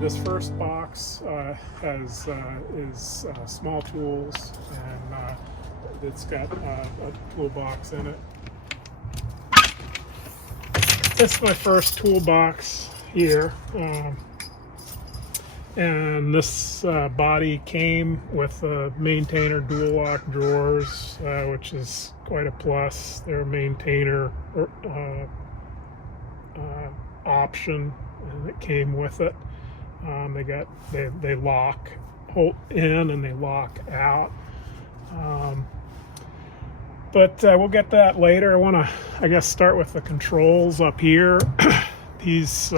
This first box is small tools, and it's got a toolbox in it. This is my first toolbox here, and this body came with maintainer dual lock drawers, which is quite a plus. They're a maintainer option, and it came with it. They lock in and they lock out. But we'll get that later. I want to, I guess, start with the controls up here. These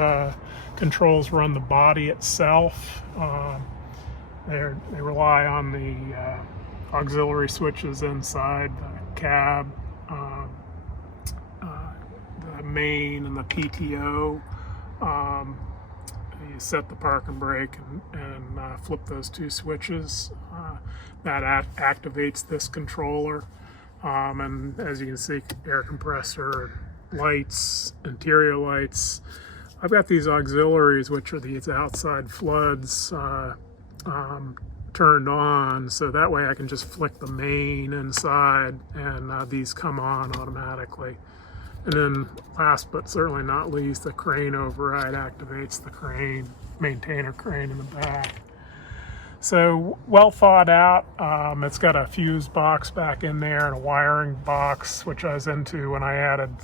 controls run the body itself. They rely on the auxiliary switches inside the cab, the main and the PTO. You set the park and brake and flip those two switches. That activates this controller. And as you can see, air compressor, lights, interior lights. I've got these auxiliaries, which are these outside floods, turned on, so that way I can just flick the main inside and these come on automatically. And then last but certainly not least, the crane override activates the crane, maintainer crane in the back. So well thought out. It's got a fuse box back in there and a wiring box, which I was into when I added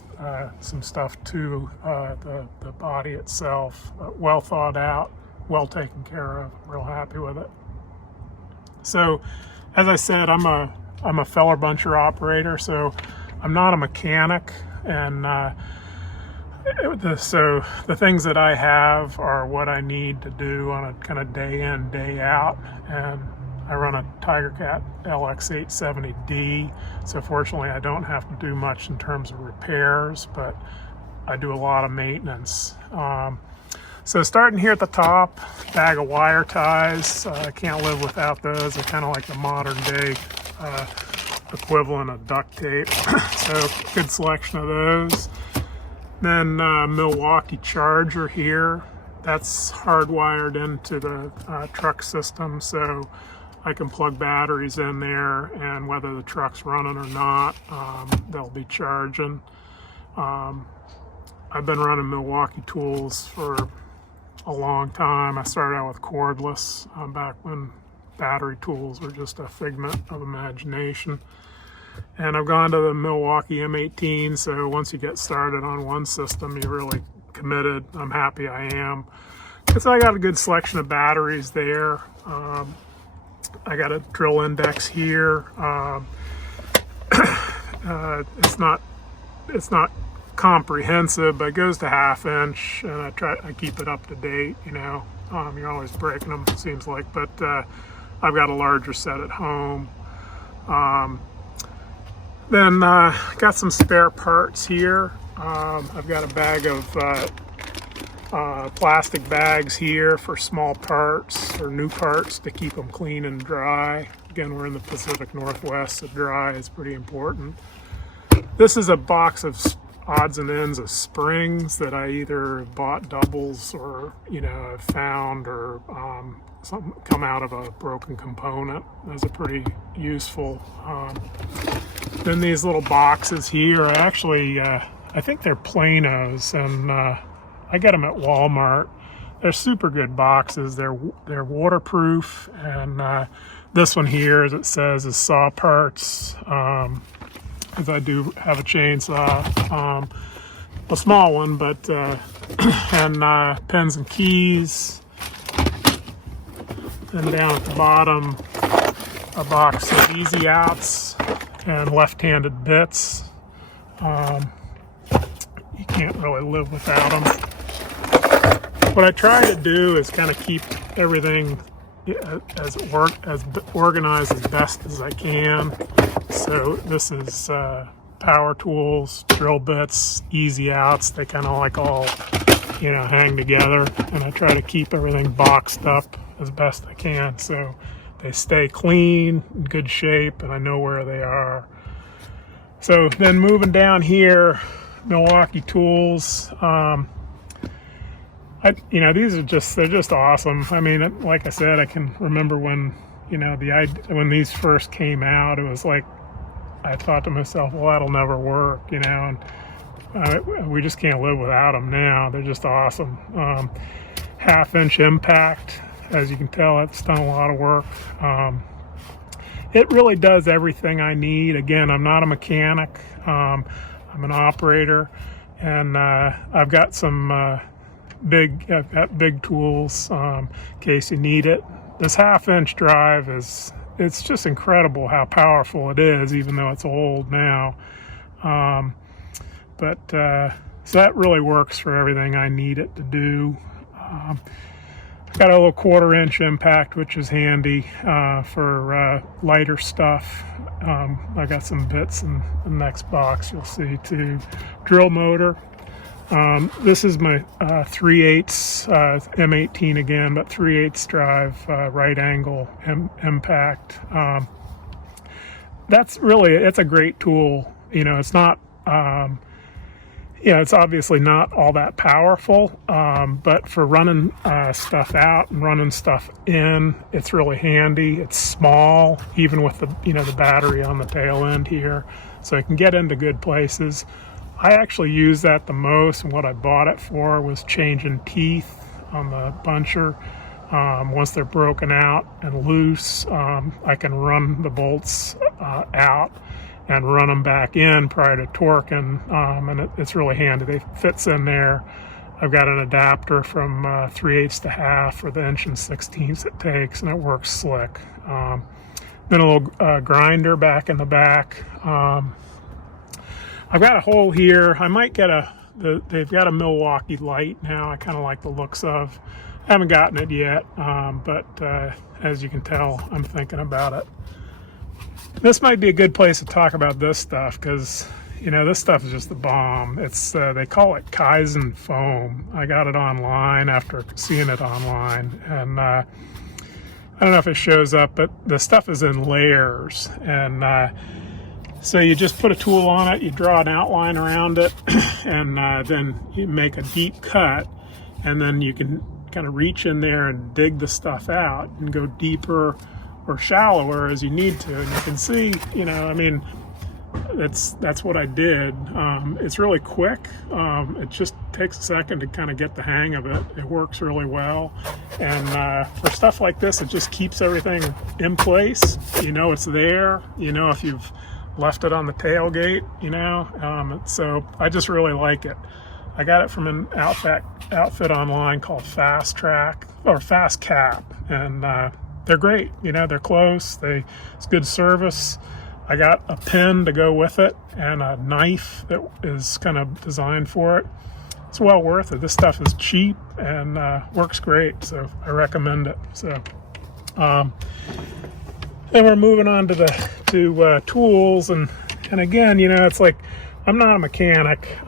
some stuff to the body itself. Well thought out, well taken care of. I'm real happy with it. So, as I said, I'm a feller buncher operator, so I'm not a mechanic, and so the things that I have are what I need to do on a kind of day in, day out. And I run a Tigercat LX870D, so fortunately I don't have to do much in terms of repairs, but I do a lot of maintenance. So starting here at the top, bag of wire ties. I can't live without those. They're kind of like the modern day equivalent of duct tape. So good selection of those. Then Milwaukee charger here. That's hardwired into the truck system, so I can plug batteries in there, and whether the truck's running or not, they'll be charging. I've been running Milwaukee tools for a long time. I started out with cordless back when battery tools were just a figment of imagination. And I've gone to the Milwaukee M18, so once you get started on one system, you're really committed. I'm happy I am. So I got a good selection of batteries there. I got a drill index here. It's not comprehensive, but it goes to 1/2 inch, and I keep it up to date. You know, you're always breaking them, it seems like, but I've got a larger set at home. Then got some spare parts here. I've got a bag of plastic bags here for small parts or new parts to keep them clean and dry. Again, we're in the Pacific Northwest, so dry is pretty important. This is a box of odds and ends of springs that I either bought doubles or, you know, have found, or something come out of a broken component. Those are pretty useful. Then these little boxes here are actually, I think they're Planos, and I get them at Walmart. They're super good boxes. They're waterproof, and this one here, as it says, is saw parts. Because I do have a chainsaw, a small one, but and pens and keys. Then down at the bottom, a box of easy outs and left-handed bits. You can't really live without them. What I try to do is kind of keep everything as organized as best as I can. So this is power tools, drill bits, easy outs. They kind of like all, you know, hang together, and I try to keep everything boxed up as best I can so they stay clean, in good shape, and I know where they are. So then moving down here, Milwaukee tools. These are they're just awesome. I mean, like I said, I can remember when, when these first came out, it was like, I thought to myself, well, that'll never work, and we just can't live without them now. They're just awesome. 1/2-inch impact, as you can tell, it's done a lot of work. It really does everything I need. Again, I'm not a mechanic. I'm an operator, and I've got some I've got big tools in case you need it. This 1/2-inch drive it's just incredible how powerful it is, even though it's old now. So that really works for everything I need it to do. I've got a little 1/4-inch impact, which is handy for lighter stuff. I got some bits in the next box, you'll see too. Drill motor. This is my 3/8 M18 again, but 3/8 drive, right angle impact. It's a great tool. It's not, it's obviously not all that powerful, but for running stuff out and running stuff in, it's really handy. It's small, even with the battery on the tail end here, so it can get into good places. I actually use that the most, and what I bought it for was changing teeth on the buncher. Once they're broken out and loose, I can run the bolts out and run them back in prior to torquing, and it's really handy. It fits in there. I've got an adapter from 3/8 to 1/2 for the 1 1/16 it takes, and it works slick. Then a little grinder back in the back. I've got a hole here. I might get they've got a Milwaukee light now. I kind of like the looks of. I haven't gotten it yet, but as you can tell, I'm thinking about it. This might be a good place to talk about this stuff, because this stuff is just the bomb. It's they call it Kaizen Foam. I got it online after seeing it online, and I don't know if it shows up, but the stuff is in layers, and so you just put a tool on it, you draw an outline around it, and then you make a deep cut, and then you can kind of reach in there and dig the stuff out and go deeper or shallower as you need to. And you can see, that's what I did. It's really quick. It just takes a second to kind of get the hang of it. It works really well. And for stuff like this, it just keeps everything in place. It's there. If you've left it on the tailgate, so I just really like it. I got it from an outfit online called FastCap, and they're great. They're close. It's good service. I got a pen to go with it and a knife that is kind of designed for it. It's well worth it. This stuff is cheap and works great, so I recommend it. So then we're moving on to tools, and again, it's like, I'm not a mechanic,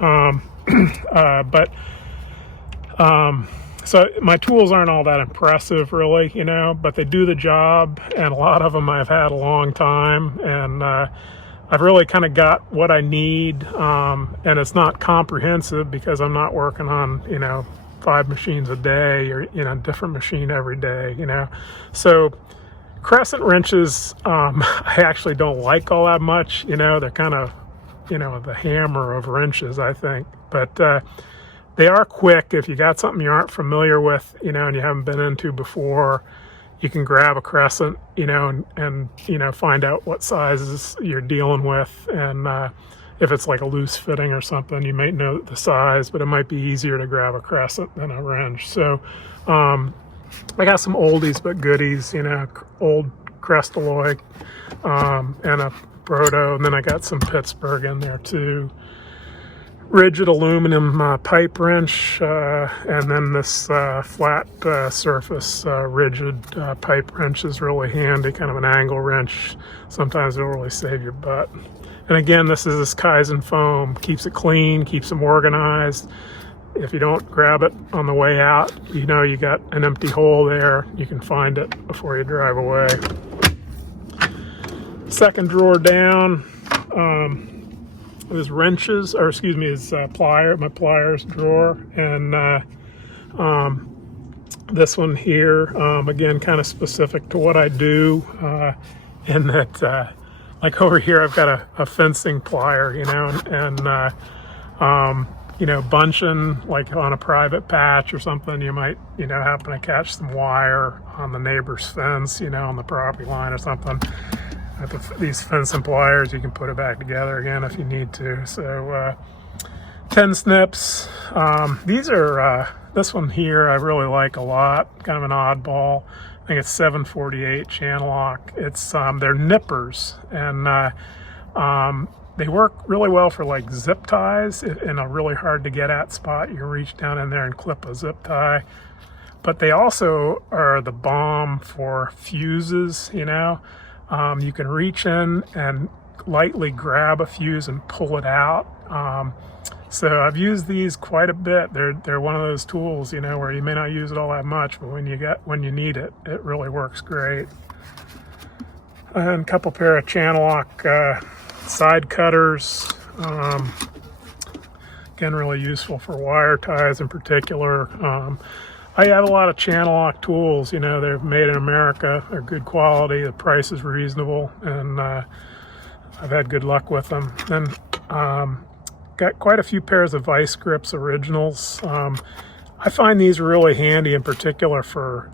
so my tools aren't all that impressive, really, but they do the job, and a lot of them I've had a long time, and I've really kind of got what I need, and it's not comprehensive because I'm not working on 5 machines a day, or different machine every day, so crescent wrenches, I actually don't like all that much. They're kind of, the hammer of wrenches, I think. But they are quick. If you got something you aren't familiar with, and you haven't been into before, you can grab a crescent, and find out what sizes you're dealing with. And if it's like a loose fitting or something, you might know the size, but it might be easier to grab a crescent than a wrench. So I got some oldies but goodies, old Crestalloy, and a Brodo, and then I got some Pittsburgh in there too. Rigid aluminum pipe wrench, and then this flat surface rigid pipe wrench is really handy, kind of an angle wrench. Sometimes it'll really save your butt. And again, this Kaizen Foam, keeps it clean, keeps them organized. If you don't grab it on the way out, you got an empty hole there. You can find it before you drive away. Second drawer down is wrenches, or excuse me, is my pliers drawer. And This one here, again, kind of specific to what I do, in that, like over here, I've got a fencing plier, you know, and you know, bunching, like on a private patch or something, you might, you know, happen to catch some wire on the neighbor's fence, you know, on the property line or something. With these fencing pliers, you can put it back together again if you need to. So, 10 snips. These are, this one here I really like a lot, kind of an oddball. I think it's 748 channel lock. It's, they're nippers, and they work really well for like zip ties in a really hard to get at spot. You can reach down in there and clip a zip tie. But they also are the bomb for fuses, you know. You can reach in and lightly grab a fuse and pull it out. So I've used these quite a bit. They're one of those tools, you know, where you may not use it all that much, but when you need it, it really works great. And a couple pair of channel lock side cutters. Again, really useful for wire ties in particular. I have a lot of channel lock tools, you know, they're made in America, they're good quality, the price is reasonable, and I've had good luck with them. Then got quite a few pairs of vice grips originals. I find these really handy in particular for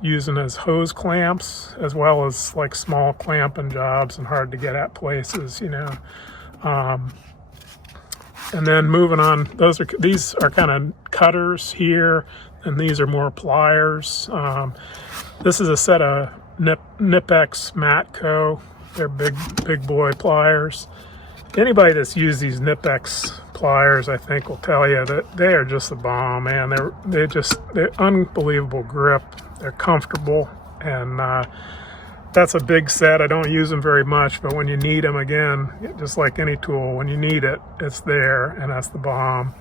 using as hose clamps, as well as like small clamping jobs and hard to get at places, you know. And then moving on, these are kind of cutters here, and these are more pliers. This is a set of Nipex Matco. They're big boy pliers. Anybody that's used these Nipex pliers, I think, will tell you that they are just the bomb, man. They're unbelievable grip. They're comfortable, and that's a big set. I don't use them very much, but when you need them, again, just like any tool, when you need it, it's there, and that's the bomb.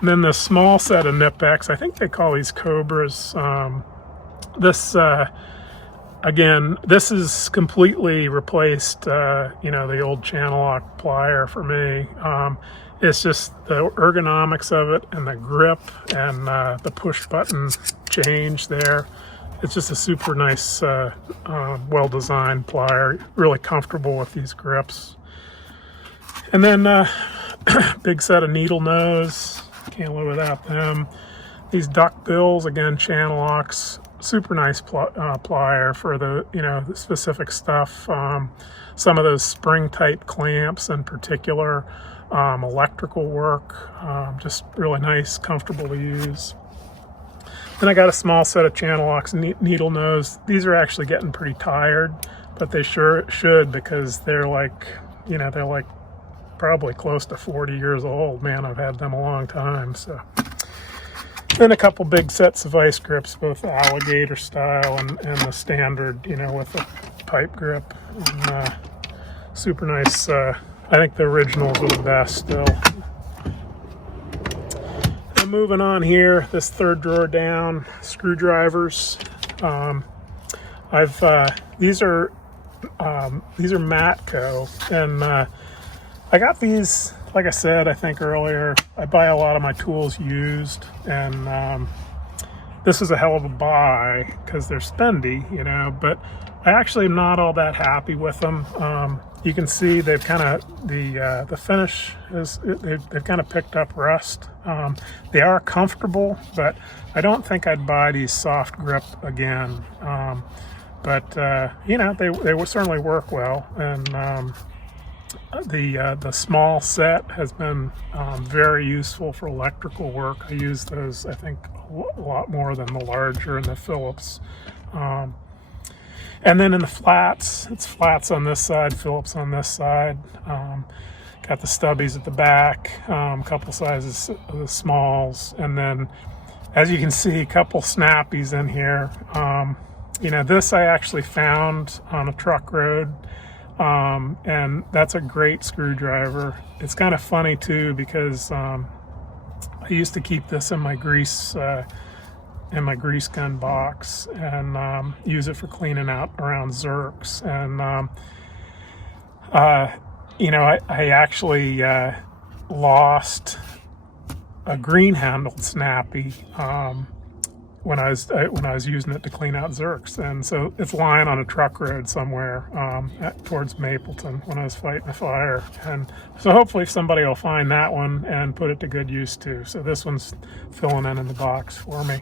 And then this small set of Nipex, I think they call these Cobras. Again, this is completely replaced, you know, the old channel lock plier for me. It's just the ergonomics of it and the grip and the push button change there. It's just a super nice, well-designed plier, really comfortable with these grips. And then big set of needle nose, can't live without them. These duck bills, again, channel locks, super nice plier for the, you know, the specific stuff. Some of those spring type clamps in particular, electrical work, just really nice, comfortable to use. Then I got a small set of channel locks, needle nose. These are actually getting pretty tired, but they sure should, because they're like, you know, they're like probably close to 40 years old. Man, I've had them a long time. So then a couple big sets of vice grips, both alligator style and the standard, you know, with a pipe grip. And, super nice. I think the originals are the best still. And moving on here, this third drawer down, screwdrivers. These are Matco, and I got these, like I said, I think earlier, I buy a lot of my tools used, and this is a hell of a buy because they're spendy, you know, but I actually am not all that happy with them. You can see they've kind of, the finish is, they've kind of picked up rust. They are comfortable, but I don't think I'd buy these soft grip again. But you know, they would certainly work well, and the small set has been very useful for electrical work. I use those, I think, a lot more than the larger and the Phillips. And then in the flats, it's flats on this side, Phillips on this side. Got the stubbies at the back, a couple sizes of the smalls, and then, as you can see, a couple snappies in here. You know, this I actually found on a truck road. And that's a great screwdriver. It's kind of funny too, because I used to keep this in my grease gun box, and use it for cleaning out around Zerks. And you know, I actually lost a green-handled snappy when I was using it to clean out zerks, and so it's lying on a truck road somewhere towards Mapleton when I was fighting a fire, and so hopefully somebody will find that one and put it to good use too. So this one's filling in the box for me,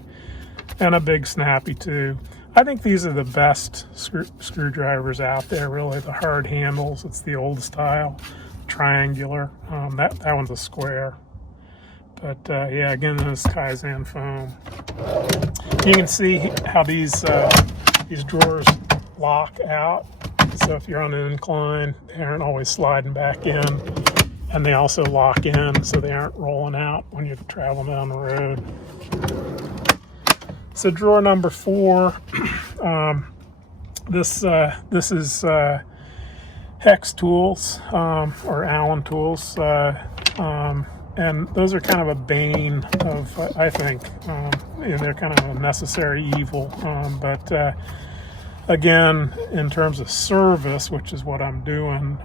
and a big snappy too. I think these are the best screwdrivers out there, really. The hard handles, it's the old style, triangular. That one's a square. But yeah, again, this Kaizen Foam. You can see how these drawers lock out. So if you're on an incline, they aren't always sliding back in. And they also lock in, so they aren't rolling out when you're traveling down the road. So drawer number 4. This is hex tools or Allen tools. And those are kind of a bane of, I think, they're kind of a necessary evil. But again, in terms of service, which is what I'm doing,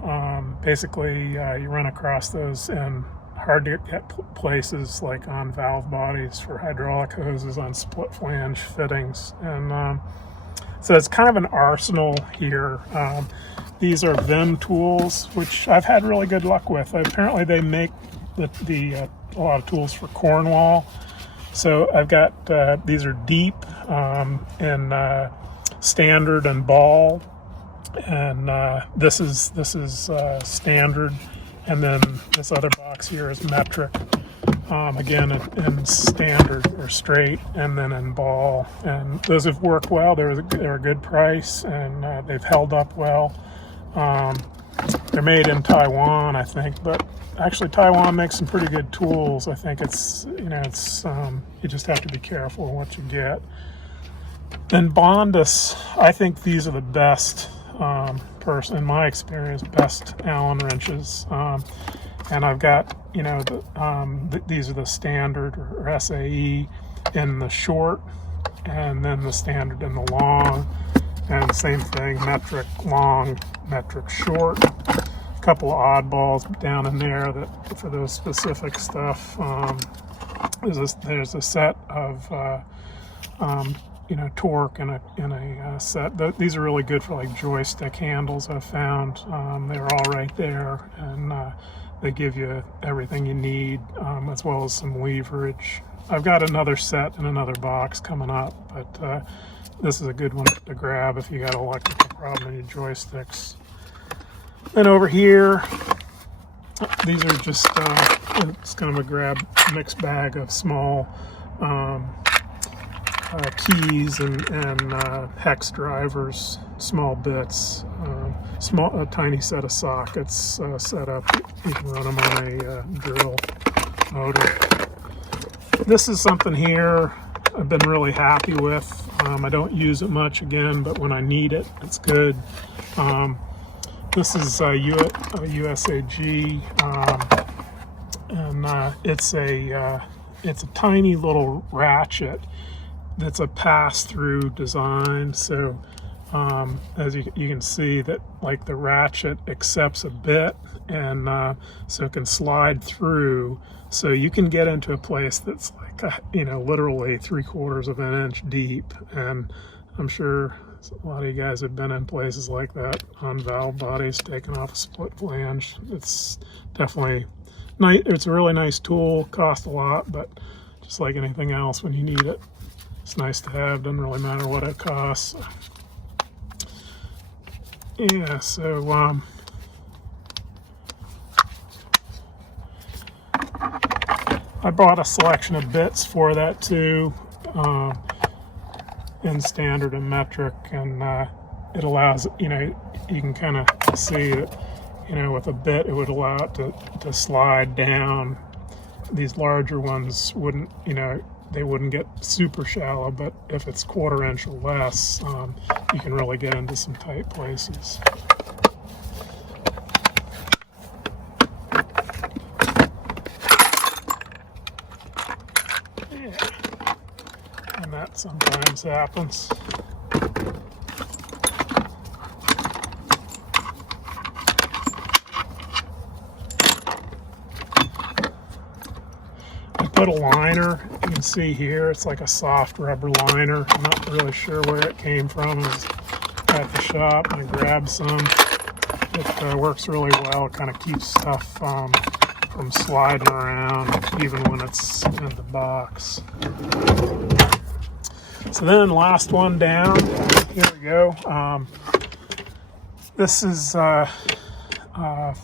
basically you run across those in hard to get places like on valve bodies for hydraulic hoses, on split flange fittings. And so it's kind of an arsenal here. These are Vim tools, which I've had really good luck with. Apparently they make a lot of tools for Cornwall. So I've got these are deep in standard and ball, and this is standard, and then this other box here is metric, again in standard or straight, and then in ball. And those have worked well. They're a good price, and they've held up well. They're made in Taiwan, I think, but actually Taiwan makes some pretty good tools. I think it's you just have to be careful what you get. Then Bondus, I think these are the best, in my experience, best Allen wrenches. And I've got, these are the standard or SAE in the short, and then the standard in the long. And same thing, metric long, metric short. A couple of oddballs down in there that for those specific stuff. There's a set of torque in a set. These are really good for like joystick handles, I've found. They're all right there, and they give you everything you need, as well as some leverage. I've got another set in another box coming up, but this is a good one to grab if you got an electrical problem in your joysticks. Then over here, these are just it's kind of a grab mixed bag of small keys and hex drivers, small bits, a tiny set of sockets set up. You can run them on a drill motor. This is something here I've been really happy with. I don't use it much again, but when I need it, it's good. This is a USAG, and it's a tiny little ratchet that's a pass-through design. So as you can see that, like, the ratchet accepts a bit, and so it can slide through. So you can get into a place that's like, literally 3/4 of an inch deep. And I'm sure a lot of you guys have been in places like that on valve bodies, taking off a split flange. It's definitely nice. It's a really nice tool. Costs a lot, but just like anything else, when you need it, it's nice to have. Doesn't really matter what it costs. Yeah, so I bought a selection of bits for that too, in standard and metric, and it allows, you can kind of see that, with a bit it would allow it to slide down. These larger ones wouldn't, they wouldn't get super shallow, but if it's 1/4 inch or less, you can really get into some tight places. And that sometimes happens. I put a liner. You can see here it's like a soft rubber liner. I'm not really sure where it came from. It was at the shop. I grabbed some. It works really well. It kind of keeps stuff from sliding around even when it's in the box. So then last one down. Here we go. This is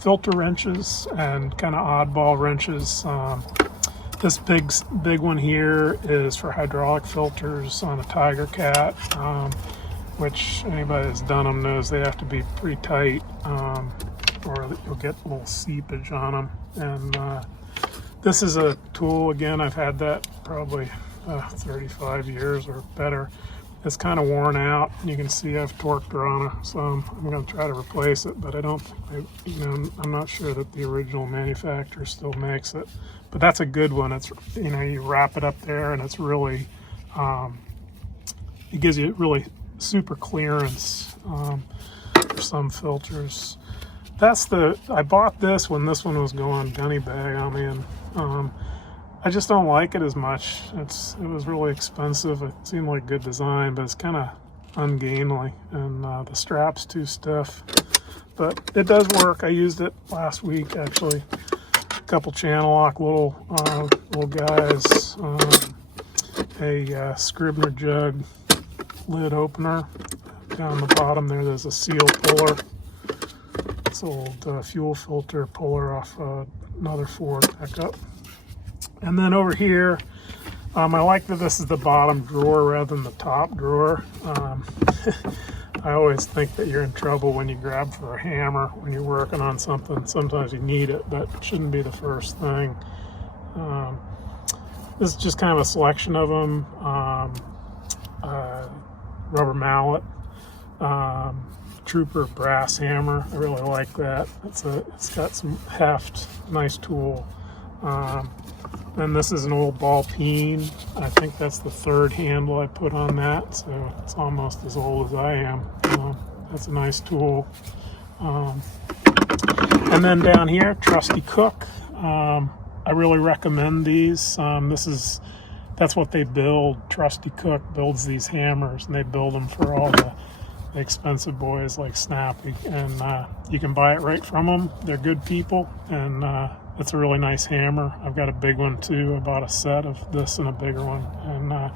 filter wrenches and kind of oddball wrenches. This big one here is for hydraulic filters on a Tiger Cat, which anybody that's done them knows they have to be pretty tight, or you'll get a little seepage on them. And this is a tool, again, I've had that probably 35 years or better. It's kind of worn out. You can see I've torqued her on it, so I'm going to try to replace it, but I don't think, I'm not sure that the original manufacturer still makes it. But that's a good one. It's, you wrap it up there, and it's really, it gives you really super clearance for some filters. I bought this when this one was going gunny bag on me, and I just don't like it as much. It was really expensive. It seemed like good design, but it's kind of ungainly, and the strap's too stiff. But it does work. I used it last week, actually. A couple channel lock little guys. A Scribner jug lid opener. Down the bottom there's a seal puller. It's an old fuel filter puller off another Ford pickup. And then over here, I like that this is the bottom drawer rather than the top drawer. I always think that you're in trouble when you grab for a hammer when you're working on something. Sometimes you need it, but it shouldn't be the first thing. This is just kind of a selection of them. Rubber mallet, Trooper brass hammer. I really like that. It's got some heft, nice tool. Then this is an old ball peen. I think that's the third handle I put on that, so it's almost as old as I am. That's a nice tool. And then down here, Trusty Cook. I really recommend these. That's what they build. Trusty Cook builds these hammers, and they build them for all the expensive boys like Snappy. And you can buy it right from them. They're good people, and it's a really nice hammer. I've got a big one too. I bought a set of this and a bigger one. And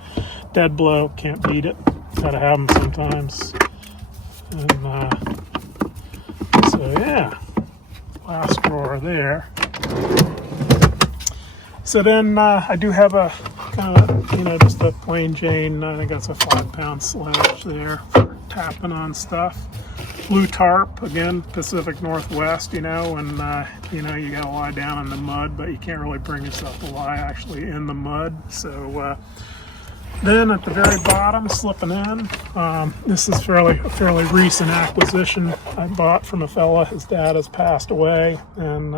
dead blow, can't beat it. Gotta have them sometimes. And so yeah, last drawer there. So then I do have a kind of, just a plain Jane, I think that's a 5-pound sledge there for tapping on stuff. Blue tarp, again, Pacific Northwest, and you gotta lie down in the mud, but you can't really bring yourself to lie actually in the mud. So then at the very bottom, slipping in, this is a fairly recent acquisition I bought from a fella. His dad has passed away, and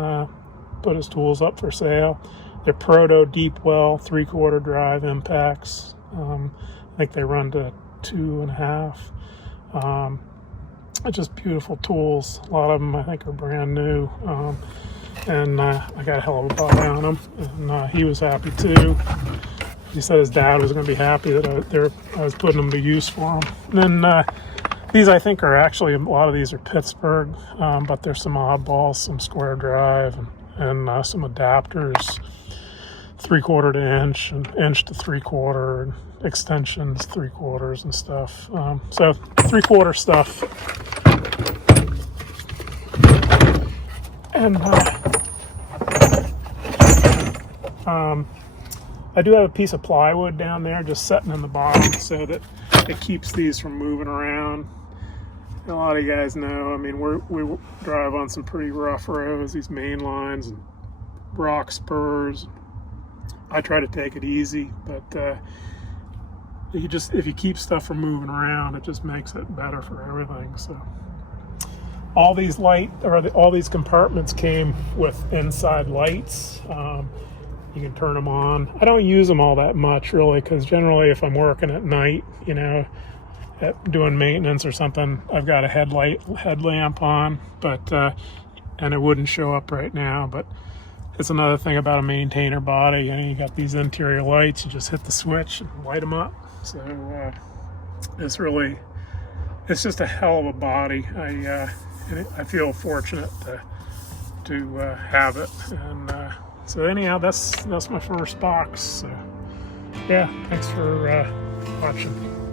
put his tools up for sale. They're Proto deep well 3/4 drive impacts. I think they run to 2.5. Just beautiful tools. A lot of them I think are brand new. And I got a hell of a buy on them. And he was happy too. He said his dad was going to be happy that I was putting them to use for him. And then these I think are actually, a lot of these are Pittsburgh, but there's some oddballs, some square drive, and some adapters. 3/4 to inch and inch to 3/4, and extensions 3/4 and stuff. So 3/4 stuff. And I do have a piece of plywood down there just setting in the bottom so that it keeps these from moving around. A lot of you guys know, I mean, we drive on some pretty rough roads, these main lines and rock spurs. I try to take it easy, but if you keep stuff from moving around, it just makes it better for everything. So all these all these compartments came with inside lights. You can turn them on. I don't use them all that much really, because generally if I'm working at night, doing maintenance or something, I've got a headlamp on, but and it wouldn't show up right now, but it's another thing about a maintainer body. You got these interior lights. You just hit the switch and light them up. So it's just a hell of a body. I feel fortunate to have it. And so anyhow, that's my first box. So yeah, thanks for watching.